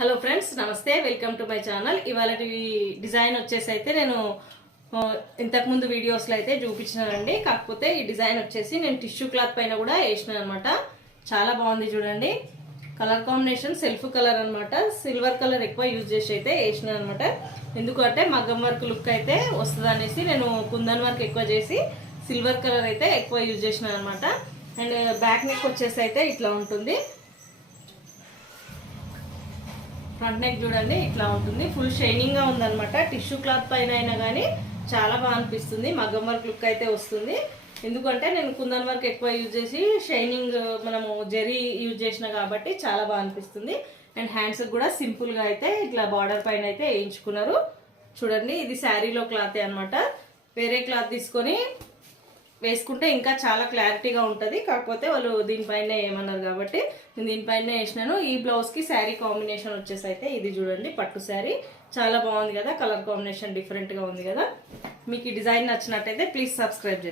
Hello friends నమస్తే welcome to my channel. ఇవాళ design వచ్చేసి అయితే నేను ఇంతకుముందు వీడియోస్లో అయితే చూపించినానండి. కాకపోతే ఈ డిజైన్ వచ్చేసి నేను టిష్యూ క్లాత్ పైన కూడా వేసినాను అనమాట చాలా బాగుంది చూడండి. కలర్ కాంబినేషన్ సెల్ఫ్ కలర్ అనమాట సిల్వర్ కలర్ ఎక్కువ యూజ్ చేసి అయితే వేసినాను అనమాట ఎందుకంటే మగ్గం వర్క్ లుక్ అయితే వస్తుంది అనేసి నేను కుందన్ వర్క్ ఎక్కువ చేసి సిల్వర్ కలర్ అయితే ఎక్కువ యూజ్ చేసినాను అనమాట అండ్ బ్యాక్ నెక్ వచ్చేసి అయితే ఇట్లా ఉంటుంది. ఫ్రంట్ నెక్ చూడండి ఇట్లా ఉంటుంది. ఫుల్ షైనింగ్గా ఉందనమాట ఉందన్నమాట. టిష్యూ క్లాత్ పైన అయినా కానీ చాలా బాగా అనిపిస్తుంది. మగ్గం వర్క్ లుక్ అయితే వస్తుంది. ఎందుకంటే నేను కుందన్ వర్క్ ఎక్కువ యూజ్ చేసి షైనింగ్ మనము జెరీ యూజ్ చేసిన కాబట్టి చాలా బాగా అనిపిస్తుంది. అండ్ హ్యాండ్స్ కూడా సింపుల్గా అయితే ఇట్లా బార్డర్ పైన అయితే వేయించుకున్నారు. చూడండి ఇది శారీలో క్లాతే అనమాట వేరే క్లాత్ తీసుకొని వేసుకుంటే ఇంకా చాలా క్లారిటీగా ఉంటుంది. కాకపోతే వాళ్ళు దీనిపైనే ఏమన్నారు కాబట్టి నేను దీనిపైనే వేసినాను. ఈ బ్లౌజ్కి శారీ కాంబినేషన్ వచ్చేసి అయితే ఇది చూడండి పట్టు శారీ చాలా బాగుంది కదా కలర్ కాంబినేషన్ డిఫరెంట్గా ఉంది కదా. మీకు ఈ డిజైన్ నచ్చినట్టయితే ప్లీజ్ సబ్స్క్రైబ్ చేసి